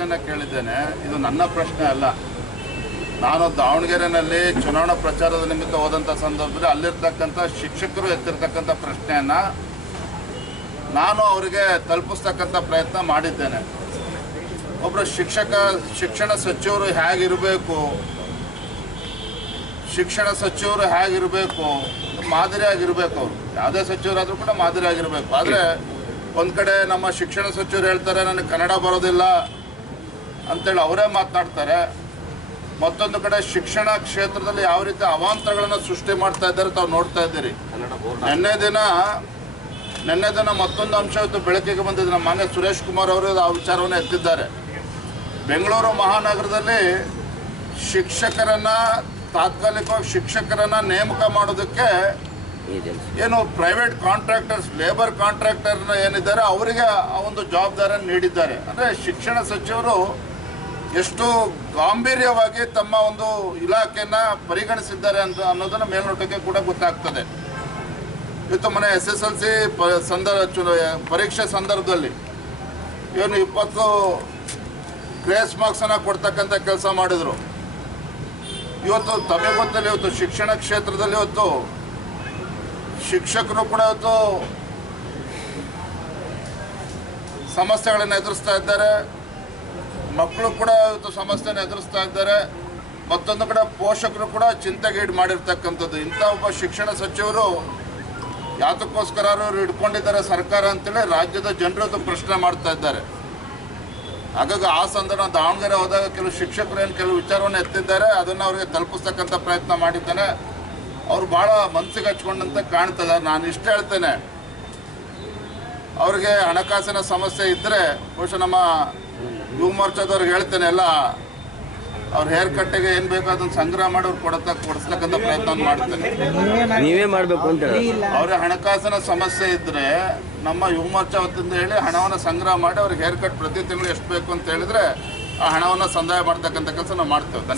ಪ್ರಶ್ನೆನ ಕೇಳಿದ್ದೇನೆ. ಇದು ನನ್ನ ಪ್ರಶ್ನೆ ಅಲ್ಲ. ನಾನು ದಾವಣಗೆರೆಯಲ್ಲಿ ಚುನಾವಣಾ ಪ್ರಚಾರದ ನಿಮಿತ್ತ ಹೋದಂಥ ಸಂದರ್ಭದಲ್ಲಿ ಅಲ್ಲಿರ್ತಕ್ಕಂಥ ಶಿಕ್ಷಕರು ಎತ್ತಿರ್ತಕ್ಕಂಥ ಪ್ರಶ್ನೆಯನ್ನು ನಾನು ಅವರಿಗೆ ತಲುಪಿಸ್ತಕ್ಕಂಥ ಪ್ರಯತ್ನ ಮಾಡಿದ್ದೇನೆ. ಒಬ್ಬರು ಶಿಕ್ಷಣ ಸಚಿವರು ಹೇಗಿರಬೇಕು, ಮಾದರಿಯಾಗಿರಬೇಕು. ಅವರು ಯಾವುದೇ ಸಚಿವರಾದರೂ ಕೂಡ ಮಾದರಿಯಾಗಿರಬೇಕು. ಆದರೆ ಒಂದು ಕಡೆ ನಮ್ಮ ಶಿಕ್ಷಣ ಸಚಿವರು ಹೇಳ್ತಾರೆ ನನಗೆ ಕನ್ನಡ ಬರೋದಿಲ್ಲ ಅಂತೇಳಿ ಅವರೇ ಮಾತನಾಡ್ತಾರೆ. ಮತ್ತೊಂದು ಕಡೆ ಶಿಕ್ಷಣ ಕ್ಷೇತ್ರದಲ್ಲಿ ಯಾವ ರೀತಿ ಅವಾಂತರಗಳನ್ನು ಸೃಷ್ಟಿ ಮಾಡ್ತಾ ಇದ್ದಾರೆ ತಾವು ನೋಡ್ತಾ ಇದ್ದೀರಿ. ನಿನ್ನೆ ದಿನ ಮತ್ತೊಂದು ಅಂಶ ಇವತ್ತು ಬೆಳಕಿಗೆ ಬಂದಿದೆ. ನಮ್ಮ ಮಾನ್ಯ ಸುರೇಶ್ ಕುಮಾರ್ ಅವರು ಆ ವಿಚಾರವನ್ನು ಎತ್ತಿದ್ದಾರೆ. ಬೆಂಗಳೂರು ಮಹಾನಗರದಲ್ಲಿ ತಾತ್ಕಾಲಿಕವಾಗಿ ಶಿಕ್ಷಕರನ್ನು ನೇಮಕ ಮಾಡೋದಕ್ಕೆ ಏನು ಪ್ರೈವೇಟ್ ಕಾಂಟ್ರಾಕ್ಟರ್ಸ್, ಲೇಬರ್ ಕಾಂಟ್ರಾಕ್ಟರ್ನ ಏನಿದ್ದಾರೆ ಅವರಿಗೆ ಆ ಒಂದು ಜವಾಬ್ದಾರಿಯನ್ನು ನೀಡಿದ್ದಾರೆ. ಅಂದರೆ ಶಿಕ್ಷಣ ಸಚಿವರು ಎಷ್ಟು ಗಾಂಭೀರ್ಯವಾಗಿ ತಮ್ಮ ಒಂದು ಇಲಾಖೆಯನ್ನು ಪರಿಗಣಿಸಿದ್ದಾರೆ ಅನ್ನೋದನ್ನು ಮೇಲ್ನೋಟಕ್ಕೆ ಕೂಡ ಗೊತ್ತಾಗ್ತದೆ. ಇವತ್ತು ಮನೆ SSLC ಪರೀಕ್ಷೆ ಸಂದರ್ಭದಲ್ಲಿ ಏನು 20 ಗ್ರೇಸ್ ಮಾರ್ಕ್ಸನ್ನು ಕೊಡ್ತಕ್ಕಂಥ ಕೆಲಸ ಮಾಡಿದರು. ಇವತ್ತು ತಮಗೆ ಗೊತ್ತಲ್ಲಿ ಇವತ್ತು ಶಿಕ್ಷಣ ಕ್ಷೇತ್ರದಲ್ಲಿ ಇವತ್ತು ಶಿಕ್ಷಕರು ಕೂಡ ಇವತ್ತು ಸಮಸ್ಯೆಗಳನ್ನು ಎದುರಿಸ್ತಾ ಇದ್ದಾರೆ, ಮಕ್ಕಳು ಕೂಡ ಇವತ್ತು ಸಮಸ್ಯೆಯನ್ನು ಎದುರಿಸ್ತಾ ಇದ್ದಾರೆ. ಮತ್ತೊಂದು ಕಡೆ ಪೋಷಕರು ಕೂಡ ಚಿಂತೆಗೀಡು ಮಾಡಿರ್ತಕ್ಕಂಥದ್ದು. ಇಂಥ ಒಬ್ಬ ಶಿಕ್ಷಣ ಸಚಿವರು ಯಾತಕ್ಕೋಸ್ಕರ ಅವರು ಹಿಡ್ಕೊಂಡಿದ್ದಾರೆ ಸರ್ಕಾರ ಅಂತೇಳಿ ರಾಜ್ಯದ ಜನರು ಪ್ರಶ್ನೆ ಮಾಡ್ತಾ ಇದ್ದಾರೆ. ಹಾಗಾಗಿ ಆ ಸಂದರ್ಭ ದಾವಣಗೆರೆ ಹೋದಾಗ ಕೆಲವು ಶಿಕ್ಷಕರು ಏನು ಕೆಲವು ವಿಚಾರವನ್ನು ಎತ್ತಿದ್ದಾರೆ, ಅದನ್ನು ಅವರಿಗೆ ತಲುಪಿಸ್ತಕ್ಕಂಥ ಪ್ರಯತ್ನ ಮಾಡಿದ್ದೇನೆ. ಅವರು ಭಾಳ ಮನಸ್ಸಿಗೆ ಹಚ್ಕೊಂಡಂತ ಕಾಣ್ತದೆ. ನಾನು ಇಷ್ಟ ಹೇಳ್ತೇನೆ, ಅವ್ರಿಗೆ ಹಣಕಾಸಿನ ಸಮಸ್ಯೆ ಇದ್ದರೆ ಬಹುಶಃ ನಮ್ಮ ಯುವ ಮೋರ್ಚಾದವ್ರಿಗೆ ಹೇಳ್ತೇನೆ, ಎಲ್ಲ ಅವ್ರ ಹೇರ್ ಕಟ್ಟಿಗೆ ಏನು ಬೇಕೋ ಅದನ್ನು ಸಂಗ್ರಹ ಮಾಡಿ ಅವ್ರು ಕೊಡಿಸ್ತಕ್ಕಂಥ ಪ್ರಯತ್ನ ಮಾಡ್ತೇನೆ. ನೀವೇ ಮಾಡಬೇಕು ಅಂತ ಅವ್ರಿಗೆ ಹಣಕಾಸಿನ ಸಮಸ್ಯೆ ಇದ್ದರೆ ನಮ್ಮ ಯುವ ಮೋರ್ಚಾ ವತಿಯಿಂದ ಹೇಳಿ ಹಣವನ್ನು ಸಂಗ್ರಹ ಮಾಡಿ ಅವ್ರಿಗೆ ಹೇರ್ ಕಟ್ ಪ್ರತಿ ತಿಂಗಳು ಎಷ್ಟು ಬೇಕು ಅಂತ ಹೇಳಿದ್ರೆ ಆ ಹಣವನ್ನು ಸಂದಾಯ ಮಾಡ್ತಕ್ಕಂಥ ಕೆಲಸ ನಾವು ಮಾಡ್ತೇವೆ.